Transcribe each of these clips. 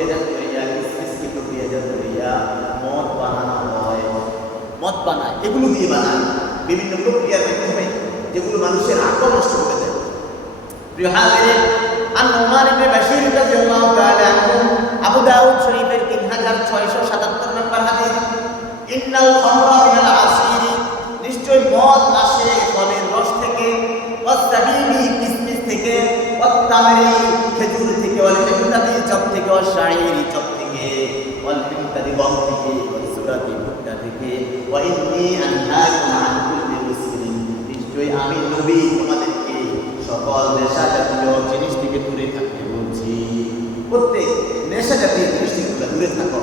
প্রক্রিয়াজাত করিয়া কিসমিসকে প্রক্রিয়াজাত করিয়া মদ বানানো হয়। মদ বানায়, এগুলো দিয়ে বানায় বিভিন্ন প্রক্রিয়ার মাধ্যমে, যেগুলো মানুষের আকল নষ্ট করে দেয়। প্রিয় হাজিরিন, আন নুমান ইবনে বাশীর রাদিয়াল্লাহু তাআলা আনহু, আবু দাউদ শরীফের 3677 নম্বর হাদিস, ইন্নাল খামরা মিনাল আসিরি, নিশ্চয় মদ আসে ফলের রস থেকে, ওয়াসসাবিবি কিসমিস থেকে, ওয়াত্তামরি খেজুর থেকে, ওয়াল হিন্দাতি চপ থেকে, ওয়াশাইরি চপ থেকে, ওয়াল হিন্দাতি গম থেকে, ওয়াসসুরাতি ভুট্টা থেকে, ওয়া ইন্নী আনহাকুম আন কুল্লি মুসলিম, নিশ্চয় আমি নবী তোমাদেরকে সকল নেশা জাতীয় জিনিস থেকে দূরে থাকতে বলছি। প্রত্যেক নেশা জাতীয় জিনিস থেকে দূরে থাকো।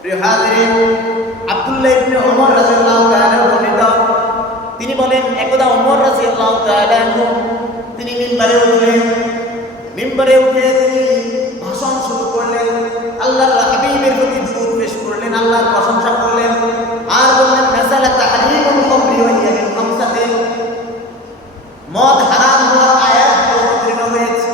প্রিয় হাজিরিন, আব্দুল্লাহ ইবনে ওমর রাদিয়াল্লাহু তাআলা বর্ণিত, তিনি বলেন, একদা ওমর রাদিয়াল্লাহু তাআলা তিনি মিম্বারে উঠলেন। মিম্বারে উঠে তিনি ভাষণ শুরু করলেন, আল্লাহর হাবিবের প্রতি দুরূদ পেশ করলেন, আল্লাহর প্রশংসা করলেন, আর বললেন, নাযালা তাহরিমুল খামরি ওয়া হিয়া মিন খামসাতিন, মদ হারাম হওয়ার আয়াত অবতীর্ণ হয়েছে।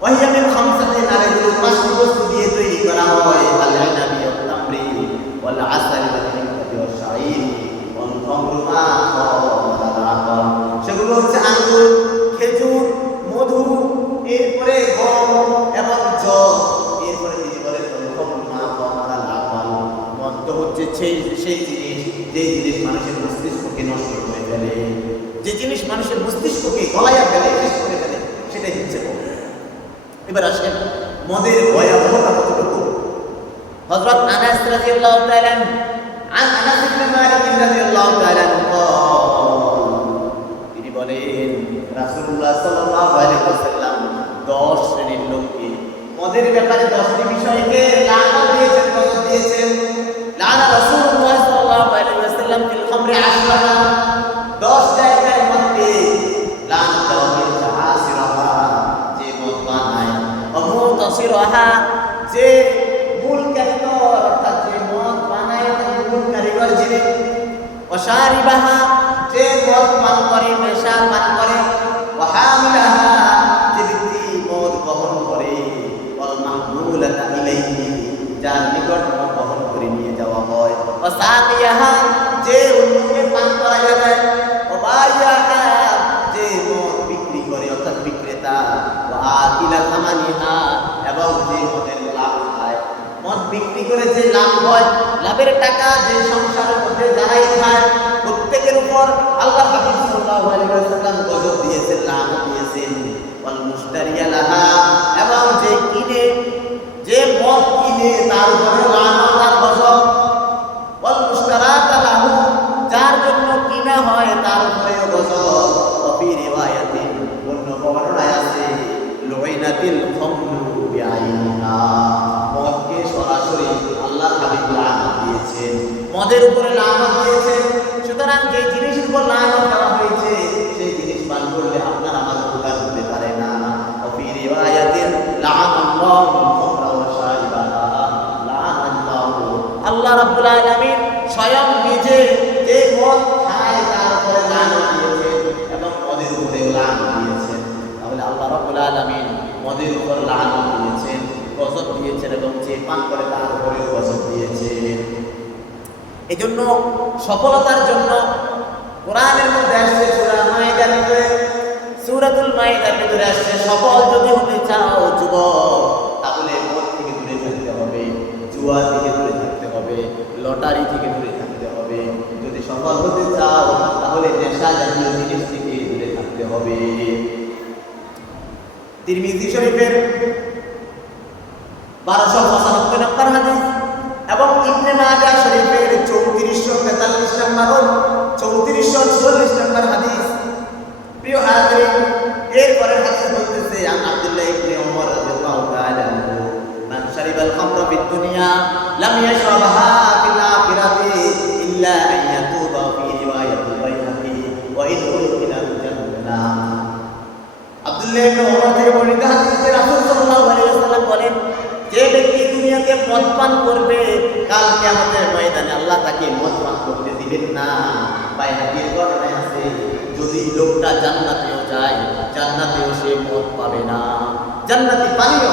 ওয়া হিয়া মিন খামসাতিন, আর এগুলো পাঁচটি বস্তু দিয়ে তৈরি করা হয়, আল ইনাবি ওয়াত তামরি ওয়াল আসালি ওয়াল হিন্দাতি ওয়াশ শাঈর ওয়াল খামরু মা খামরা, সেগুলো হচ্ছে আঙ্গুর, খেজুর, মধু, এরপরে গম এবং জব, এরপরে তিনি বলেন মা খামরা লাগাল, মদ হচ্ছে সেই জিনিস, যে জিনিস মানুষের মস্তিষ্ককে নষ্ট করে ফেলে, যে জিনিস মানুষের মস্তিষ্ককে গলাইয়া ফেলে, শেষ করে ফেলে, সেটাই হচ্ছে মদ। এবার আসেন মদের ভয়াবহতা কতটুকু। হযরত আনাস রাদিয়াল্লাহু তাআলা আন আনাস ইবনে মালিক রাদিয়াল্লাহু তাআলা তিনি বলেন, রাসূলুল্লাহ সাল্লাল্লাহু আলাইহি ওয়াসাল্লাম 10 শ্রেণীর লোককে মদের ব্যাপারে 10টি বিষয়কে লানত দিয়েছেন, গজব দিয়েছেন। লানা রাসূলুল্লাহ সাল্লাল্লাহু আলাইহি ওয়াসাল্লাম ফিল খামরি 10 জায়গায় মদকে লানত দেওয়া হয়েছে। আসিরাহা, যে মদ বানায়, অমুতাসিরাহা, যে মূল কারিগর, অর্থাৎ যে মদ বানায় তার মূল কারিগর যিনি, ওয়াশারিবাহা, যে মদ পান করে, নেশা পান করে, ওয়াহামিলাহা, যে ব্যক্তি মদ বহন করে, ওয়াল মাহমুলাতা ইলাইহি, যার নিকট মদ বহন করে নিয়ে যাওয়া হয়, ওয়াসাকিয়াহা, যে অন্যকে পান করায় দেয়, ওয়াবাইয়াহা, যে মদ বিক্রি করে অর্থাৎ বিক্রেতা, ওয়াআকিলা সামানিহা, এবং যে মদের লাভ খায়। মদ বিক্রি করে যে লাভ হয়, লাভের টাকা যে সংসারের মধ্যে যারাই খায়, প্রত্যেকের উপর আল্লাহ হাবিব সাল্লাল্লাহু আলাইহি ওয়াসাল্লাম গজব দিয়েছেন, লানত দিয়েছেন। ওয়াল মুশতারিয়া লাহা, এবং যে কিনে, যে মদ কিনে তার উপরে লানত আর গজব। ওয়াল মুশতারাকা লাহু, যার জন্য কিনা হয় তার উপরেও গজব। ওয়া ফি রিওয়ায়াতিন, অন্য বর্ণনায় আছে, লুইনাতিল খামরু বিআইনিহা, মদকে সরাসরি আল্লাহ হাবিব লানত দিয়েছেন, মদের উপরে লানত দিয়েছেন। সুতরাং যে জিনিসের উপর লানত দেওয়া হয়েছে, সেই জিনিস পান করলে আপনার আমার উপকার হতে পারে না। ওয়া ফি রিওয়ায়াতিন লানাল্লাহুল খামরা ওয়া শারিবাহা, লানাল্লাহু, আল্লাহ রাব্বুল আলামিন স্বয়ং নিজে যে মদ খায় তার উপরে লানত দিয়েছেন এবং মদের উপরে লানত দিয়েছেন। তাহলে আল্লাহ রাব্বুল আলামিন মদের উপর লানত দিয়েছেন, গজব দিয়েছেন, এবং যে পান করে তার উপরে গজব দিয়েছেন। এজন্য সফলতার জন্য কোরআনের মধ্যে আসছে, সূরা মাইদার ভিতরে, সূরাতুল মাইদার ভিতরে আসছে, সফল যদি হতে চাও যুবক, তাহলে মদ থেকে দূরে থাকতে হবে, জুয়া থেকে দূরে থাকতে হবে, লটারি থেকে দূরে থাকতে হবে। যদি সফল হতে চাও তাহলে নেশা জাতীয় জিনিস থেকে দূরে থাকতে হবে। তিরমিজি শরীফের 1295 নম্বর হাদিস এবং ইবনে মাজাহ শরীফের 3443 নম্বর, 3444 নম্বর হাদিস। প্রিয় হাজিরিন, এরপরের হাদিস বলতেছে, আন আব্দুল্লাহ ইবনে ওমর রাদিয়াল্লাহু তাআলা আনহু, মান শারিবাল খামরা ফিদ দুনিয়া লাম ইয়াশরাবহা ফিল আখিরাতি ইল্লা আন ইয়াতুবা, ফি রিওয়ায়াতিল বাইহাকি, ওয়া ইন উলকিনাল জান্নাহ। আব্দুল্লাহ ইবনে ওমর থেকে বর্ণিত হাদিসে রাসূল সাল্লাল্লাহু আলাইহি ওয়াসাল্লাম বলেন, যে ব্যক্তি দুনিয়াতে মদ পান করবে, কাল কিয়ামতের ময়দানে আল্লাহ তাকে মদ পান করতে দিবেন না। বাইহাকির বর্ণনায় আছে, যদি লোকটা জান্নাতেও যায়, জান্নাতেও সে মদ পাবে না। জান্নাতি পানীয়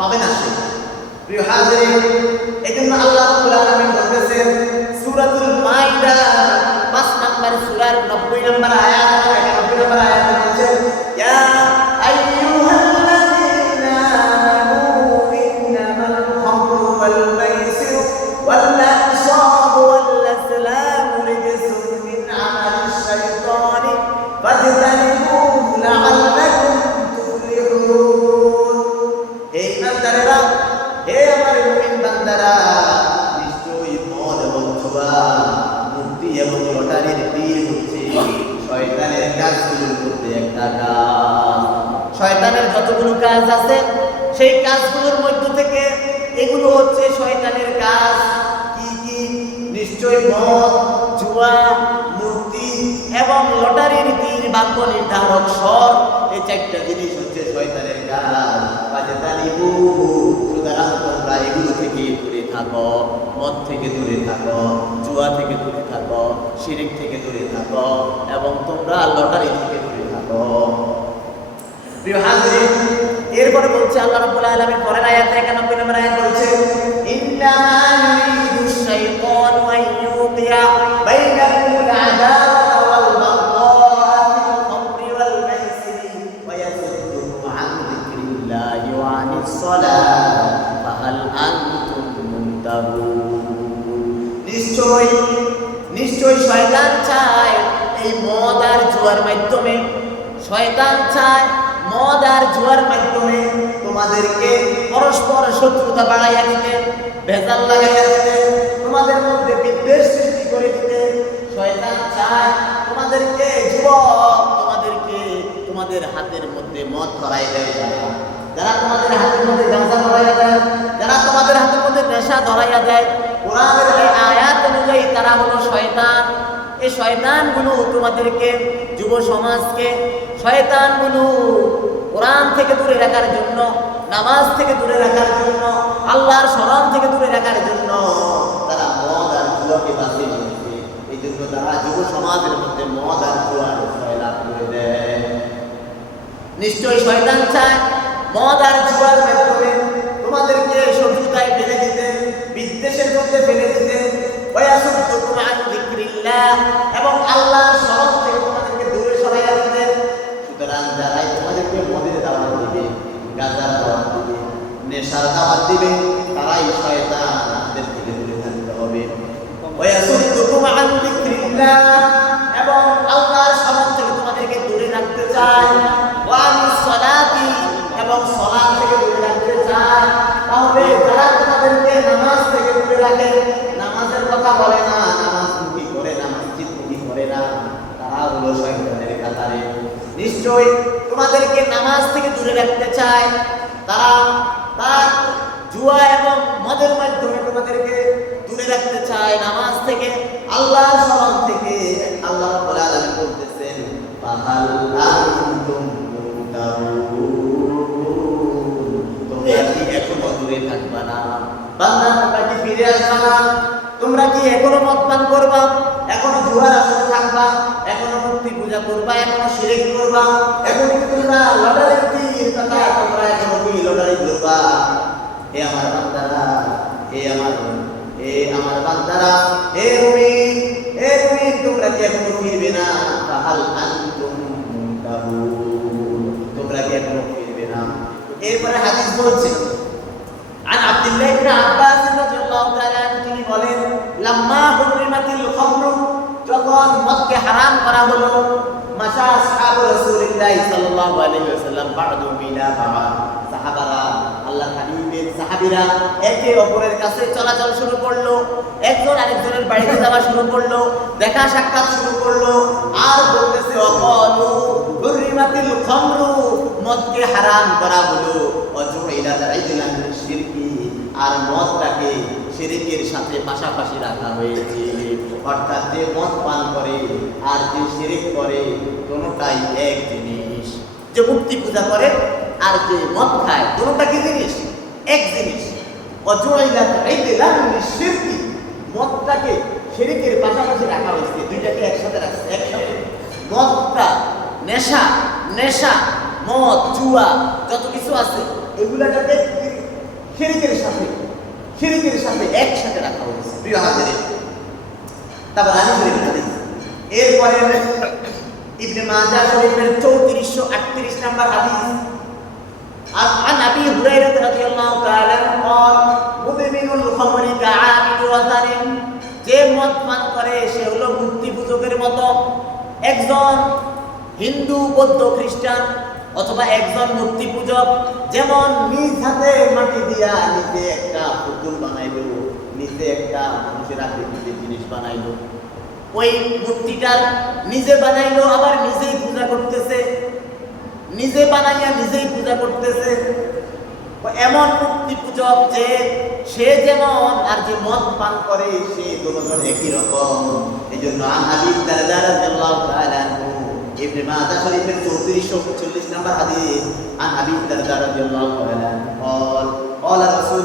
পাবে না সে। প্রিয় হাজিরিন, এজন্য আল্লাহ রাব্বুল আলামিন বলতেছেন সূরাতুল মাইদা ৫ নম্বর সূরার ৯০ নম্বর আয়াত ৯১ নম্বর আয়াতে বলছেন ইয়া আইয়ুহাল্লাযীনা আমানু ইন্নামাল খামরু ওয়াল মাইসিরু ওয়াল আনসাবু ওয়াল আসলামু রিজসুম মিন আমালিশ শাইতানি ফাজতানিবুহু লাআল্লাকুম তুফলিহুন। হে ইমানদারেরা, হে আমার মুমিন বান্দারা, নিশ্চয়ই মদ এবং জুয়া, মূর্তি এবং লটারির তীর হচ্ছে শয়তানের কাজগুলোর মধ্যে একটা কাজ। শয়তানের যতগুলো কাজ আছে সেই কাজগুলোর মধ্য থেকে এগুলো হচ্ছে শয়তানের কাজ। কি কি? নিশ্চয়ই মদ, জুয়া, মূর্তি এবং লটারির তীর, ভাগ্য নির্ধারক স্বর, এই চারটা জিনিস হচ্ছে শয়তানের কাজ। সুতরাং তোমরা এগুলো থেকে দূরে থাকো, মদ থেকে দূরে থাকো, জুয়া থেকে দূরে থাকো, শিরক থেকে দূরে থাকো এবং তোমরা লটারি থেকে দূরে থাকো। প্রিয় হাজিরিন, এরপরে বলছে আল্লাহ রাব্বুল আলামিন পরের আয়াতে ৯১ নম্বর আয়াত বলছে ইন্নামা ইউরিদুশ শাইতানু আন ইউকিয়া বাইনাকুমুল আদাওয়াতা ওয়াল বাগদাআ ফিল খামরি ওয়াল মাইসিরি ওয়া ইয়াসুদ্দুকুম আন যিকরিল্লাহি ওয়া আনিস সালাহ ফাহাল আনতুম মুনতাহুন। নিশ্চয় শয়তান চায় এই মদ আর জুয়ার মাধ্যমে, শয়তান চায় মদ আর জুয়ার মাধ্যমে তোমাদেরকে পরস্পর শত্রুতা বাড়াইয়া দিতে, ভেজাল লাগাইয়া দিতে, তোমাদের মধ্যে বিদ্বেষ সৃষ্টি করে দিতে। শয়তান চায় তোমাদেরকে তোমাদের হাতের মধ্যে মদ ধরাই দেয়, যারা তোমাদের হাতের মধ্যে গাঁজা ধরাইয়া দেয়, যারা তোমাদের হাতের মধ্যে নেশা ধরাইয়া দেয়, কোরআনের এই আয়াত অনুযায়ী তারা হলো শয়তান। এই শয়তানগুলো তোমাদেরকে, যুব সমাজকে, শয়তানগুলো কোরআন থেকে দূরে রাখার জন্য, নামাজ থেকে দূরে রাখার জন্য, আল্লাহর স্মরণ থেকে দূরে রাখার জন্য তারা মদ আর জুয়াকে বাঁচিয়ে নিয়েছে। এই জন্য তারা যুব সমাজের মধ্যে মদ আর জুয়ার ফয়লাভ করে দেয়। নিশ্চয়ই শয়তান চায় মদ আর জুয়ার মাধ্যমে তোমাদেরকে শত্রুতায় ফেলে দিতে, বিদ্বেষের মধ্যে ফেলে দিতে, ওয়ায়াসুদ্দুকুম আন যিকরিল্লাহ এবং আল্লাহর স্মরণ থেকে তোমাদেরকে দূরে সরাইয়া দিতে। সুতরাং যারাই তোমাদেরকে মদের দাওয়াত দিবে, গাঁজার দাওয়াত দিবে, নেশার দাওয়াত দিবে, তারাই শয়তান, তাদের থেকে দূরে থাকতে হবে। ওয়ায়াসুদ্দুকুম আন যিকরিল্লাহ এবং আল্লাহর স্মরণ থেকে তোমাদেরকে দূরে রাখতে চায়, ওয়া আনিস সালাতি এবং সালাত থেকে দূরে রাখতে চায়। তাহলে যারা তোমাদেরকে নামাজ থেকে দূরে রাখে, নামাজের কথা বলে না, নামাজ মুখী করে না, মসজিদ মুখী করে না, তারা হলো শয়তানের কাতারে। নিশ্চয় তোমাদেরকে নামাজ থেকে দূরে রাখতে চায়, তারা জুয়া এবং মদের মাধ্যমে তোমাদেরকে দূরে রাখতে চায় নামাজ থেকে, আল্লাহর স্মরণ থেকে। আল্লাহ রাব্বুল আলামিন বলতেছেন ফাহাল আনতুম মুনতাহুন, তোমরা কি এখনো দূরে থাকবা না? বান্দা, তোমরা কি ফিরে আসবা না? তোমরা কি এখনো মদ পান করবা, এখনো জুয়ার আসরে থাকবা, এখনো মূর্তি পূজা করবা, এখনো শিরক করবা, এখনো কি তোমরা লটারির তীর কথা, তোমরা এখনো কি লটারি ধরবা? হে আমার বান্দারা, হে আমার বান্দারা, হে মুমিন, তোমরা কি এখনো ফিরবে না? ফাহাল আনতুম মুনতাহুন, তোমরা কি এখনো ফিরবে না? এরপরে হাদিস বলছে আন আব্দুল্লাহ ইবনে আব্বাস রাদিয়াল্লাহু তাআলা আনহু, তিনি বলেন লাম্মা হুরিমাতিল খামরু, যখন মদকে হারাম করা হলো, মাশা আসহাবু রাসূলিল্লাহ সাল্লাল্লাহু আলাইহি ওয়াসাল্লাম বা'দু মিলা বা'দ, সাহাবারা, আল্লাহর হাবিবের সাহাবীরা একে অপরের কাছে চলাচল শুরু করলো, একজন আরেকজনের বাড়িতে যাওয়া শুরু করলো, দেখা সাক্ষাৎ শুরু করলো, আর বলতেছে অকালু হুরিমাতিল খামরু, মদকে হারাম করা হলো, অজুইলাত ইজলান শিরকি, আর মদটাকে শিরকের সাথে পাশাপাশি রাখা হয়েছে। অর্থাৎ যে মদ পান করে আর যে শিরক করে দুটোটাই এক জিনিস। যে মূর্তি পূজা করে আর যে মদ খায় দুটোটা কি জিনিস? এক জিনিস। অজুইলাত ইজলান শিরকি, মদটাকে শিরকের পাশাপাশি রাখা হয়েছে, দুইটাকে একসাথে রাখছে। একসাথে মদটা নেশা, মদ, জুয়া যত কিছু আছে এগুলাটাকে শিরকের সাথে একসাথে রাখা হয়েছে। প্রিয় হাজিরিন, তারপর আলী শরীফের হাদিস, এরপরে ইবনে মাজাহ শরীফের 3438 নম্বর হাদিস, عن أبي هريرة رضي الله تعالى عنه قال مدمن الخمر كعابد وثن, যে মদ পান করে সে হলো মূর্তি পূজকের মতো। একজন হিন্দু, বৌদ্ধ, খ্রিস্টান অথবা একজন মূর্তি পূজক যেমন নিজ হাতে মাটি দিয়া নিচে একটা পুতুল বানাইলো, নিচে একটা মানুষের আকৃতির জিনিস বানাইলো, ওই মূর্তিটার নিজে বানাইলো, আবার নিজেই পূজা করতেছে, নিজে বানাইয়া নিজেই পূজা করতেছে। এমন মূর্তি পূজক যে সে যেমন আর যে মদ পান করে সে দুজন একই রকম। এই জন্য আন আবি দারদা রাদিয়াল্লাহু তাআলা আনহু, ইবনে মাজাহ শরীফের 3440 নম্বর হাদিস, আন আবি দারদা রাদিয়াল্লাহু তাআলা আনহু قال قال رسول